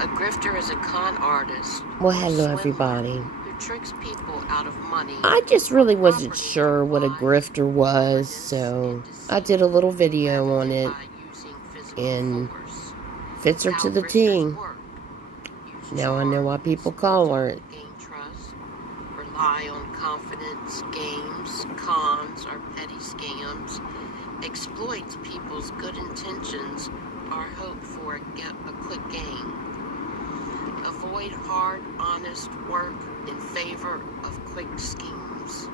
A grifter is a con artist. Well, hello everybody. Who tricks people out of money. I just really wasn't sure what a grifter was, so I did a little video on it, and fits her to the T. Now I know why people call her it. Rely on confidence, games, cons, or petty scams. Exploits people's good intentions or hope for a quick gain. Avoid hard, honest work in favor of quick schemes.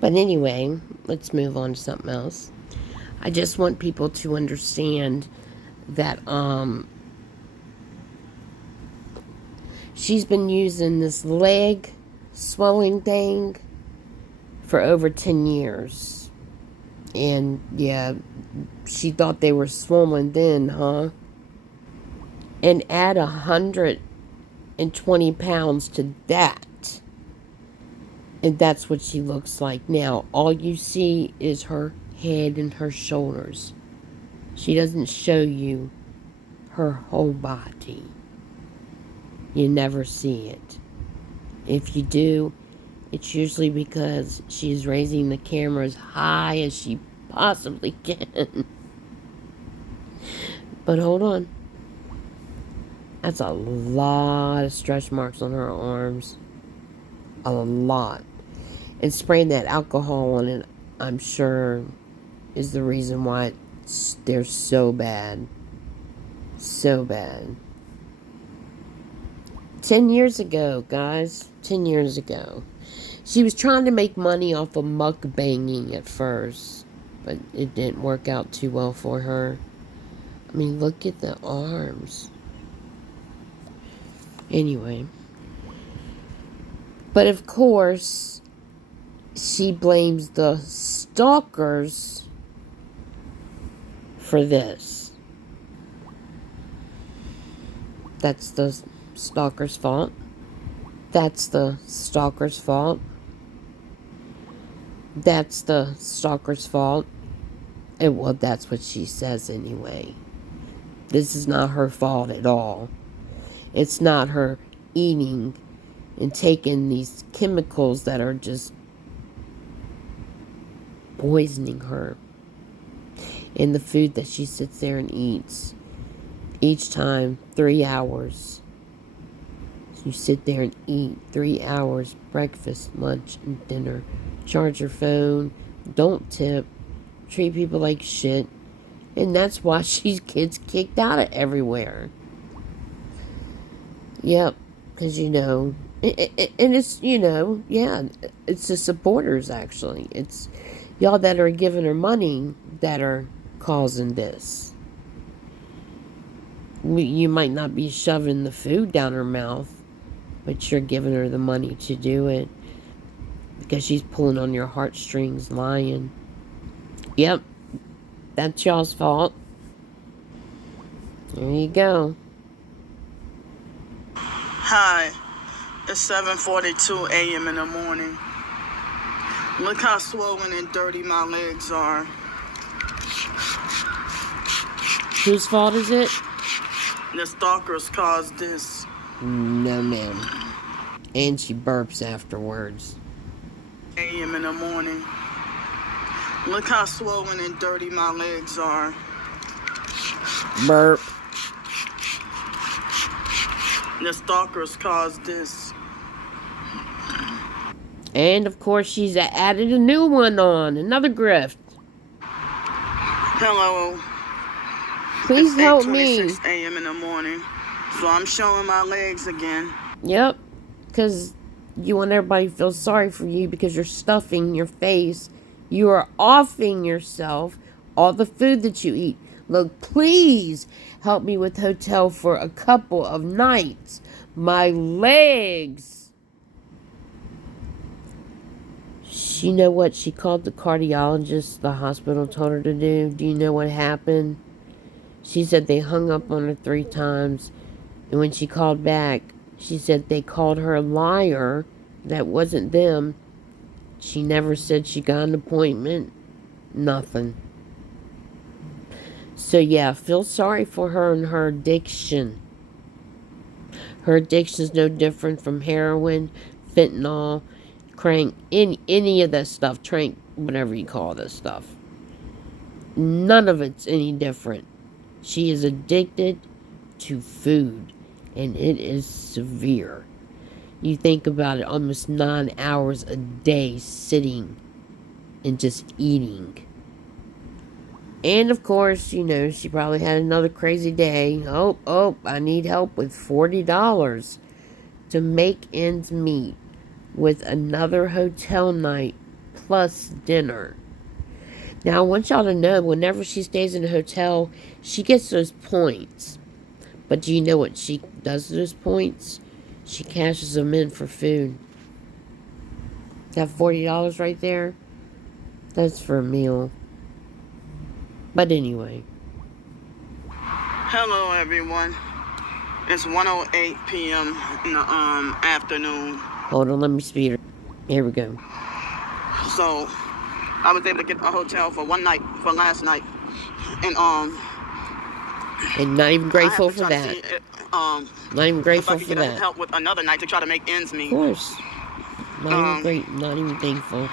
But anyway, let's move on to something else. I just want people to understand that she's been using this leg swelling thing for over 10 years. And yeah, she thought they were swollen then, huh? And add 120 pounds to that, and that's what she looks like now. All you see is her head and her shoulders. She doesn't show you her whole body. You never see it. If you do, it's usually because she's raising the camera as high as she possibly can. But hold on. That's a lot of stretch marks on her arms. A lot. And spraying that alcohol on it, I'm sure, is the reason why they're so bad. So bad. 10 years ago, guys. 10 years ago. She was trying to make money off of mukbanging at first, but it didn't work out too well for her. I mean, look at the arms. Anyway. But of course, she blames the stalkers for this. That's the stalker's fault. That's the stalker's fault. That's the stalker's fault. And well, that's what she says anyway. This is not her fault at all. It's not her eating and taking these chemicals that are just poisoning her in the food that she sits there and eats. Each time, 3 hours. You sit there and eat 3 hours, breakfast, lunch, and dinner. Charge your phone. Don't tip. Treat people like shit. And that's why she gets kicked out of everywhere. Yep. Because, and it's, yeah, it's the supporters, actually. It's y'all that are giving her money that are causing this. You might not be shoving the food down her mouth, but you're giving her the money to do it because she's pulling on your heartstrings, lying. Yep, that's y'all's fault. There you go. Hi, it's 7:42 a.m. in the morning. Look how swollen and dirty my legs are. Whose fault is it? The stalkers caused this. No, ma'am. And she burps afterwards. A.m. in the morning. Look how swollen and dirty my legs are. Burp. The stalkers caused this. And of course she's added a new one on. Another grift. Hello. Please help me. It's 8:26 a.m. in the morning. So I'm showing my legs again. Yep. Because you want everybody to feel sorry for you because you're stuffing your face. You are offing yourself all the food that you eat. Look, please help me with hotel for a couple of nights. My legs. You know what she called the cardiologist the hospital told her to do? Do you know what happened? She said they hung up on her 3 times. And when she called back, she said they called her a liar. That wasn't them. She never said she got an appointment. Nothing. So yeah, feel sorry for her and her addiction. Her addiction is no different from heroin, fentanyl, crank, any of that stuff, trank, whatever you call this stuff. None of it's any different. She is addicted to food, and it is severe. You think about it, almost 9 hours a day sitting and just eating. And of course, you know, she probably had another crazy day. Oh, I need help with $40 to make ends meet with another hotel night plus dinner. Now, I want y'all to know, whenever she stays in a hotel, she gets those points. But do you know what she does with those points? She cashes them in for food. That $40 right there, that's for a meal. But anyway. Hello, everyone. It's 1:08 p.m. in the afternoon. Hold on, let me speed her. Here we go. So, I was able to get a hotel for one night, for last night. And And not even grateful I have to for try to that. see, Not even if I grateful could for get that. help with another night to try to make ends Of meet. course. Not even thankful.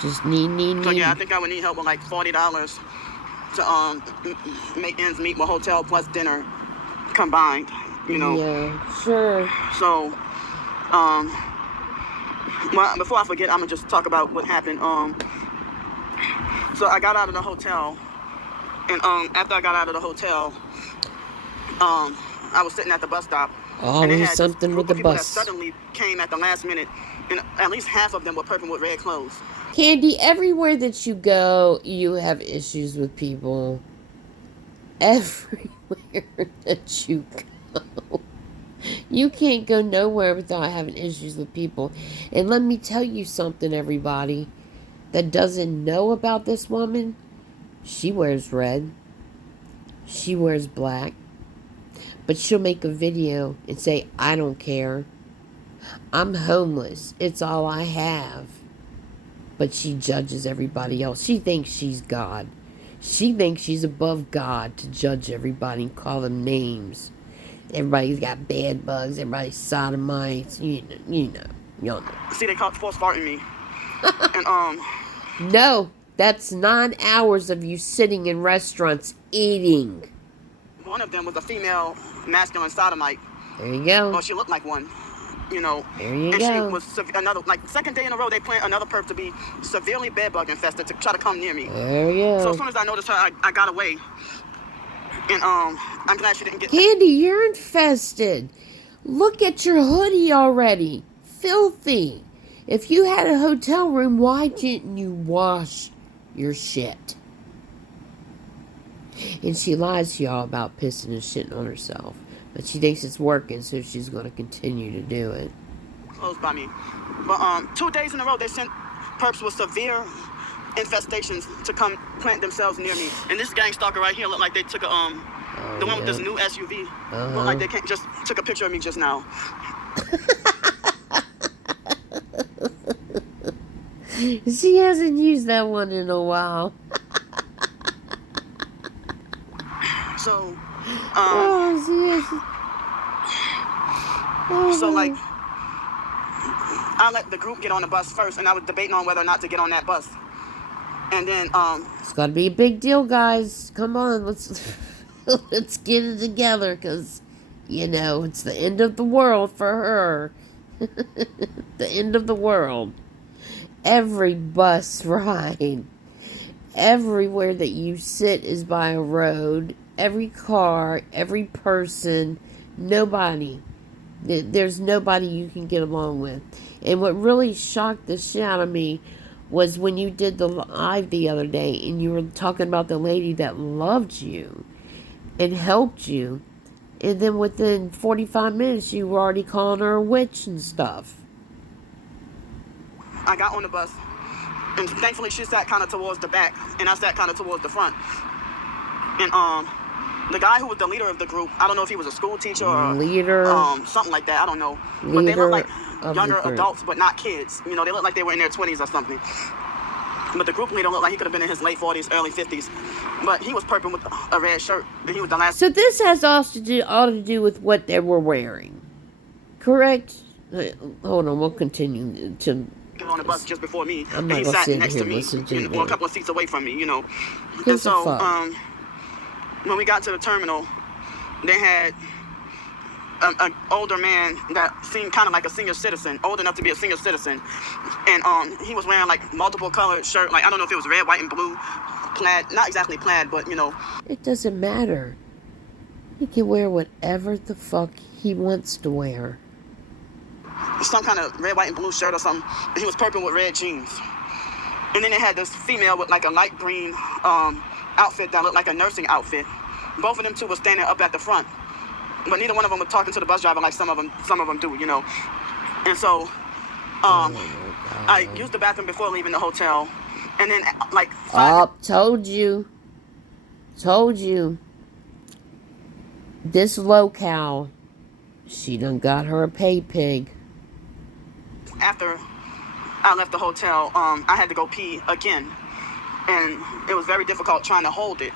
Just need. So yeah, I think I would need help with like $40 to make ends meet with hotel plus dinner combined. You know. Yeah, sure. So well, before I forget, I'm gonna just talk about what happened. So I got out of the hotel, and after I got out of the hotel, I was sitting at the bus stop. And they Always had something this with group the of people bus. that suddenly came at the last minute, and at least half of them were purple with red clothes. Candy, everywhere that you go, you have issues with people. Everywhere that you go. You can't go nowhere without having issues with people. And let me tell you something, everybody that doesn't know about this woman. She wears red. She wears black. But she'll make a video and say, I don't care. I'm homeless. It's all I have. But she judges everybody else. She thinks she's God. She thinks she's above God to judge everybody and call them names. Everybody's got bed bugs. Everybody's sodomites. Y'all know. See, they caught force farting me, and No, that's 9 hours of you sitting in restaurants eating. one of them was a female masculine sodomite. There you go. Or she looked like one, you know. There you and go. she was another, like, second day in a row, they planned another perp to be severely bed bug infested to try to come near me. There you So go. as soon as I noticed her, I got away. And I'm glad she didn't get. Candy, you're infested. Look at your hoodie already. Filthy. If you had a hotel room, why didn't you wash your shit? And she lies to y'all about pissing and shitting on herself. But she thinks it's working, so she's going to continue to do it. Close by me. But 2 days in a row, they sent perps with severe infestations to come plant themselves near me. And this gang stalker right here looked like they took a the one with this new SUV. Looked like they just took a picture of me just now. She hasn't used that one in a while. So, Oh, like, I let the group get on the bus first, and I was debating on whether or not to get on that bus. And then, it's got to be a big deal, guys. Come on, let's let's get it together, because, it's the end of the world for her. The end of the world. Every bus ride, everywhere that you sit is by a road. Every car, every person, nobody. There's nobody you can get along with. And what really shocked the shit out of me was when you did the live the other day and you were talking about the lady that loved you and helped you. And then within 45 minutes, you were already calling her a witch and stuff. I got on the bus, and thankfully she sat kind of towards the back, and I sat kind of towards the front. And the guy who was the leader of the group, I don't know if he was a school teacher or something like that, I don't know. But they look like younger adults, but not kids. They look like they were in their 20s or something. But the group leader looked like he could have been in his late 40s, early 50s. But he was purple with a red shirt. And he was the last. So this has all to do with what they were wearing, correct? Hold on, we'll continue to. On the bus just before me. I'm And not he gonna sat sit next here to me, listen to a couple of seats away from me, you know. And Gives a so, fuck. when we got to the terminal, they had an older man that seemed kind of like a senior citizen, old enough to be a senior citizen, and he was wearing like multiple colored shirt, like I don't know if it was red, white, and blue, plaid, not exactly plaid, but you know. It doesn't matter. He can wear whatever the fuck he wants to wear. Some kind of red, white, and blue shirt or something. And he was purple with red jeans. And then they had this female with like a light green outfit that looked like a nursing outfit. Both of them two were standing up at the front, but neither one of them was talking to the bus driver like some of them do, you know. And so, I used the bathroom before leaving the hotel, and then like told you. This locale, she done got her a pay pig. After I left the hotel, I had to go pee again, and it was very difficult trying to hold it.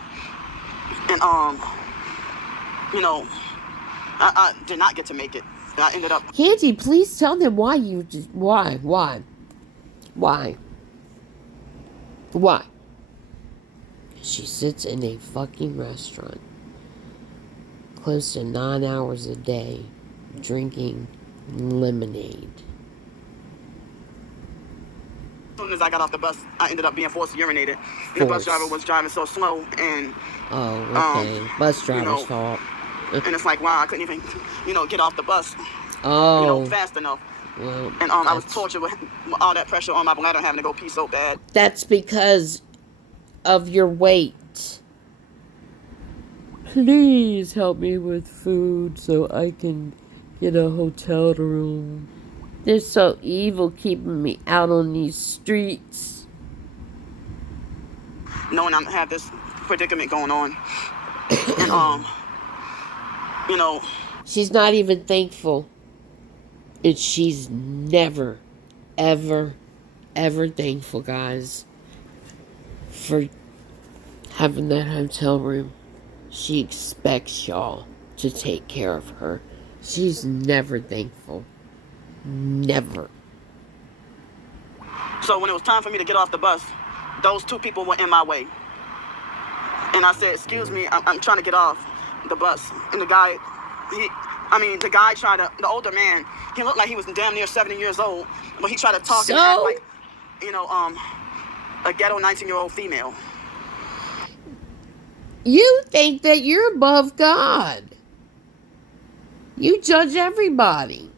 And you know, I did not get to make it. I ended up. Candy, please tell them why you just why. She sits in a fucking restaurant close to 9 hours a day drinking lemonade. As soon as I got off the bus, I ended up being forced to urinate it. And the bus driver was driving so slow, and Bus driver's fault. and it's like, wow, I couldn't even, get off the bus, fast enough. Well, and I was tortured with all that pressure on my bladder, having to go pee so bad. That's because of your weight. Please help me with food so I can get a hotel room. They're so evil keeping me out on these streets. Knowing I have this predicament going on. And, she's not even thankful. And she's never, ever, ever thankful, guys, for having that hotel room. She expects y'all to take care of her. She's never thankful. Never. So when it was time for me to get off the bus, those two people were in my way. And I said, excuse me, I'm trying to get off the bus. And the guy, the older man, he looked like he was damn near 70 years old, but he tried to talk and act like, a ghetto 19-year-old female. You think that you're above God. You judge everybody.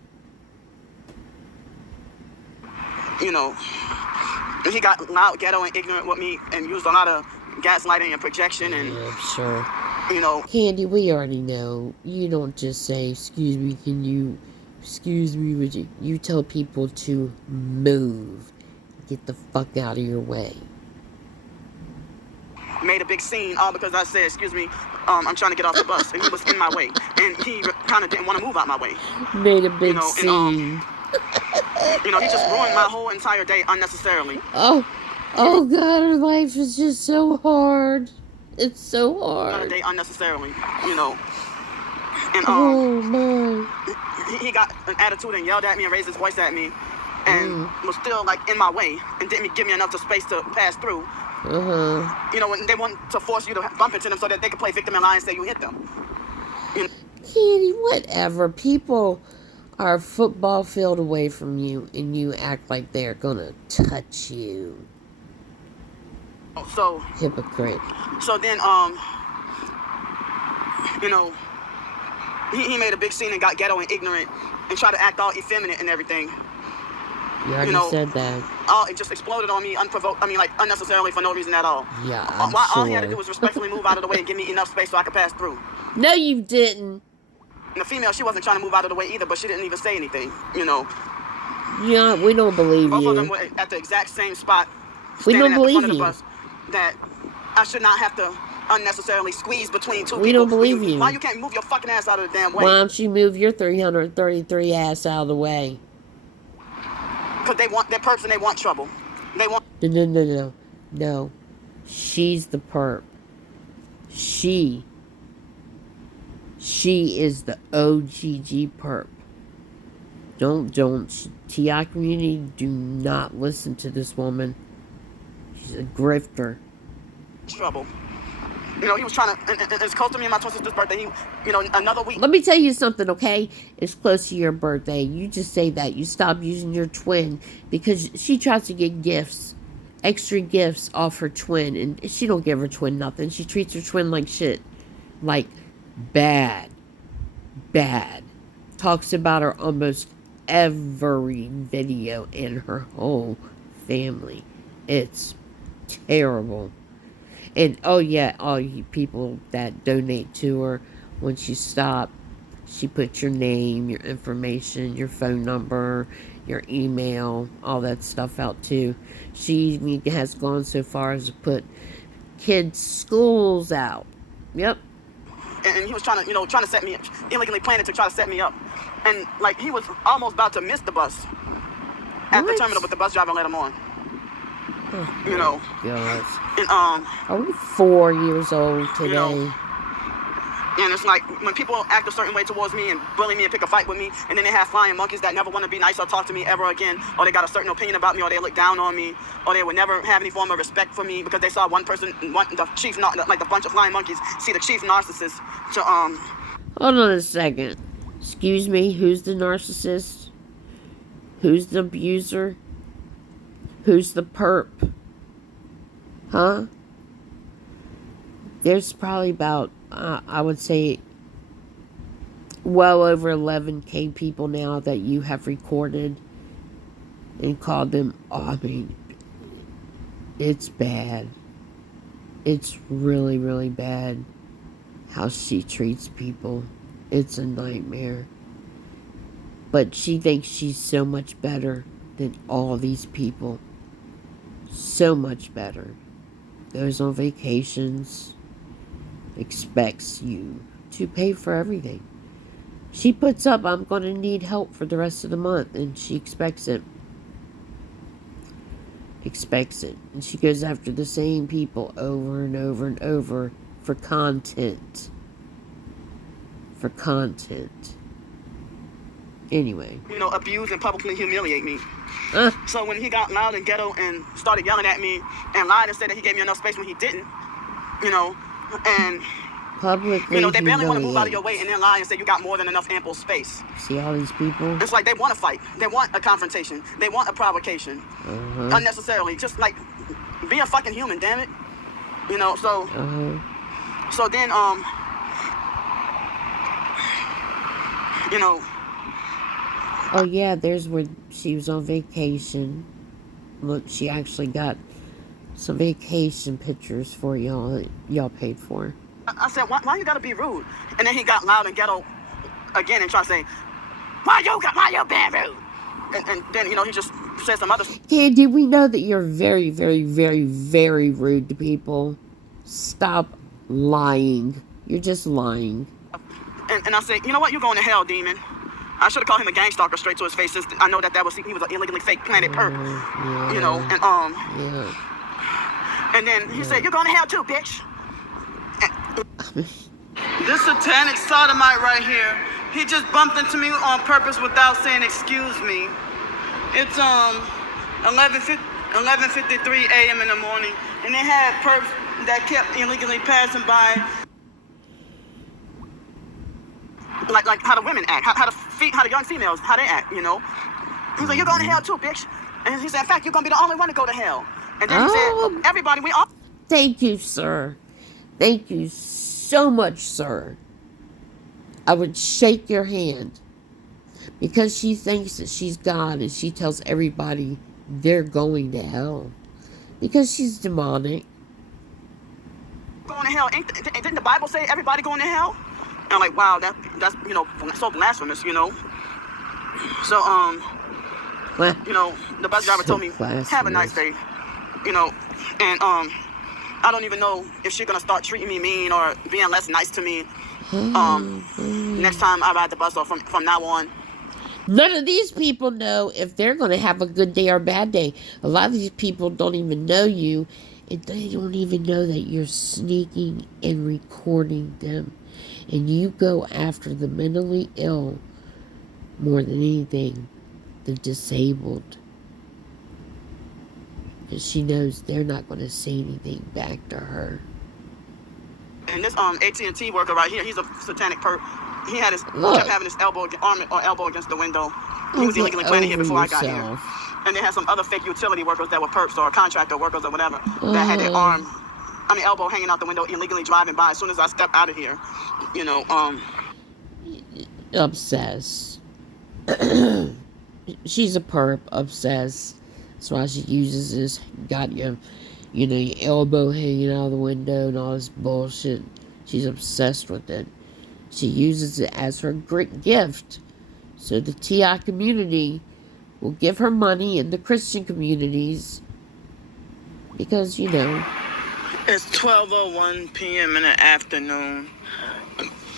And he got loud, ghetto, and ignorant with me and used a lot of gaslighting and projection and, sure. Candy, we already know. You don't just say, excuse me, would you? You tell people to move. Get the fuck out of your way. Made a big scene all because I said, excuse me, I'm trying to get off the bus. And he was in my way. And he kind of didn't want to move out my way. Made a big scene. He just ruined my whole entire day unnecessarily. Oh God, her life is just so hard. It's so hard. Another day unnecessarily, And oh my. He got an attitude and yelled at me and raised his voice at me, and was still like in my way and didn't give me enough space to pass through. When they want to force you to bump into them so that they can play victim and lie and say you hit them. Kitty, whatever. People are a football field away from you, and you act like they're gonna touch you. So hypocrite. So then, he made a big scene and got ghetto and ignorant and tried to act all effeminate and everything. You already said that. It just exploded on me unprovoked. Unnecessarily for no reason at all. Yeah, All he had to do was respectfully move out of the way and give me enough space so I could pass through. No, you didn't. And the female, she wasn't trying to move out of the way either, but she didn't even say anything. Yeah, we don't believe Both you. of them were at the exact same spot. We don't believe at the front you. Of the bus, that I should not have to unnecessarily squeeze between two people. We don't believe you. Why you can't move your fucking ass out of the damn way? Why don't you move your 333 ass out of the way? Because they want their perps and they want trouble. They want... No. No. She's the perp. She is the OGG perp. Don't. TI community, do not listen to this woman. She's a grifter. Trouble. You know, he was trying to, and it's close to me and my twin sister's birthday. Another week. Let me tell you something, okay? It's close to your birthday. You just say that. You stop using your twin because she tries to get gifts, extra gifts off her twin, and she don't give her twin nothing. She treats her twin like shit. Like, bad. Talks about her almost every video in her whole family. It's terrible. And oh yeah, all you people that donate to her, when she stopped, she put your name, your information, your phone number, your email, all that stuff out too. She even has gone so far as to put kids' schools out. Yep. And he was trying to set me up, illegally planning to try to set me up. And like he was almost about to miss the bus at the terminal, but the bus driver let him on. Oh, you know. Gosh. And Are we 4 years old today? You know, and it's like when people act a certain way towards me and bully me and pick a fight with me, and then they have flying monkeys that never want to be nice or talk to me ever again, or they got a certain opinion about me, or they look down on me, or they would never have any form of respect for me because they saw the chief, like the bunch of flying monkeys, see the chief narcissist to Hold on a second. Excuse me, who's the narcissist? Who's the abuser? Who's the perp? Huh? There's probably about, I would say, well over 11K people now that you have recorded and called them. Oh, I mean, it's bad. It's really, really bad how she treats people. It's a nightmare. But she thinks she's so much better than all these people. So much better. Goes on vacations. Expects you to pay for everything. She puts up, I'm going to need help for the rest of the month. And she expects it. And she goes after the same people over and over and over for content. Anyway. Abuse and publicly humiliate me. So when he got loud and ghetto and started yelling at me and lied and said that he gave me enough space when he didn't, and publicly they barely want to move out of your way and then lie and say you got more than enough ample space. See all these people? It's like they want to fight. They want a confrontation. They want a provocation. Unnecessarily. Just like, be a fucking human, damn it. So then, Oh yeah, there's where she was on vacation. Look, she actually got some vacation pictures for y'all that y'all paid for. I said, why you gotta be rude? And then he got loud and ghetto again and tried to say, why you being rude? And then, he just said some other... Candy, we know that you're very, very, very, very rude to people. Stop lying. You're just lying. And I said, you know what? You're going to hell, demon. I should have called him a gang stalker straight to his face since I know that he was an illegally fake Planet perp. Yeah. And then he said, you're going to hell too, bitch. This satanic sodomite right here, he just bumped into me on purpose without saying excuse me. It's 11:53 a.m. in the morning, and they had perps that kept illegally passing by. Like how the women act, how the young females, how they act, He's like, you're going to hell too, bitch. And he said, in fact, you're going to be the only one to go to hell. And then he said, everybody, we all... Thank you, sir. Thank you so much, sir. I would shake your hand. Because she thinks that she's God and she tells everybody they're going to hell. Because she's demonic. Going to hell. Didn't the Bible say everybody going to hell? And I'm like, wow, that's so blasphemous, So, the bus driver told me, have a nice day, and I don't even know if she's gonna start treating me mean or being less nice to me. Next time I ride the bus, or from now on. None of these people know if they're gonna have a good day or a bad day. A lot of these people don't even know you, And they don't even know that you're sneaking and recording them. And you go after the mentally ill more than anything, the disabled. Because she knows they're not going to say anything back to her. And this AT&T worker right here, he's a satanic perp. He had his Look. kept having his elbow against the window. He was illegally planted here before I got here. And they had some other fake utility workers that were perps or contractor workers or whatever that had their elbow hanging out the window, illegally driving by. As soon as I stepped out of here, you know, Obsessed. She's a perp, obsessed. That's why she uses this, got your elbow hanging out of the window and all this bullshit. She's obsessed with it. She uses it as her great gift. So the TI community will give her money in the Christian communities. Because, It's 12:01 p.m. in the afternoon.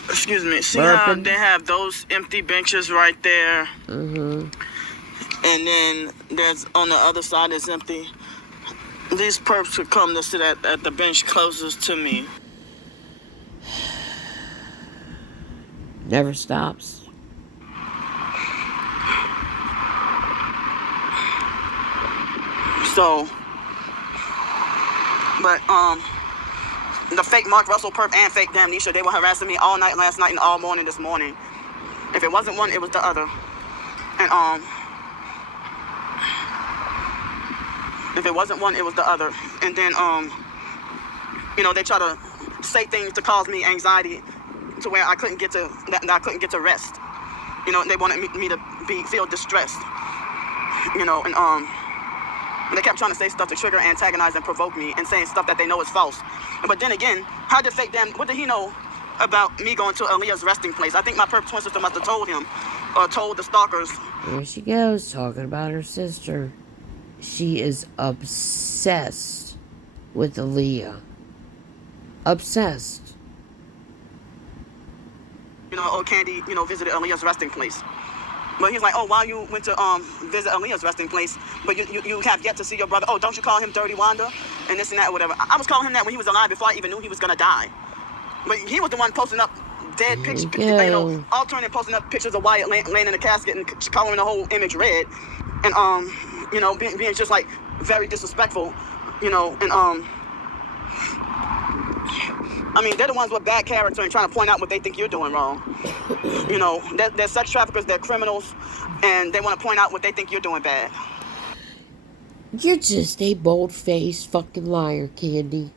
Excuse me. See Burping. how they have those empty benches right there? Mm-hmm. And then there's on the other side is empty. These perps would come to sit at the bench closest to me. Never stops. so. But the fake Mark Russell perp and fake Damnesia, they were harassing me all night last night and all morning this morning. If it wasn't one, it was the other. And if it wasn't one, it was the other. And then they try to say things to cause me anxiety to where I couldn't get to rest. They wanted me to feel distressed. And they kept trying to say stuff to trigger, antagonize, and provoke me, and saying stuff that they know is false. But then again, how did fake what did he know about me going to Aaliyah's resting place? I think my perp twin sister must have told him, or told the stalkers. There she goes, talking about her sister. She is obsessed with Aaliyah. Obsessed. Candy, visited Aaliyah's resting place. But he's like, oh, while you went to visit Aaliyah's resting place, but you have yet to see your brother. Oh, don't you call him Dirty Wanda? And this and that, or whatever. I was calling him that when he was alive before I even knew he was going to die. But he was the one posting up dead pictures, altering and posting up pictures of Wyatt laying in a casket and coloring the whole image red. And, being just like very disrespectful, and they're the ones with bad character and trying to point out what they think you're doing wrong. They're sex traffickers, they're criminals, and they want to point out what they think you're doing bad. You're just a bold-faced fucking liar, Candy.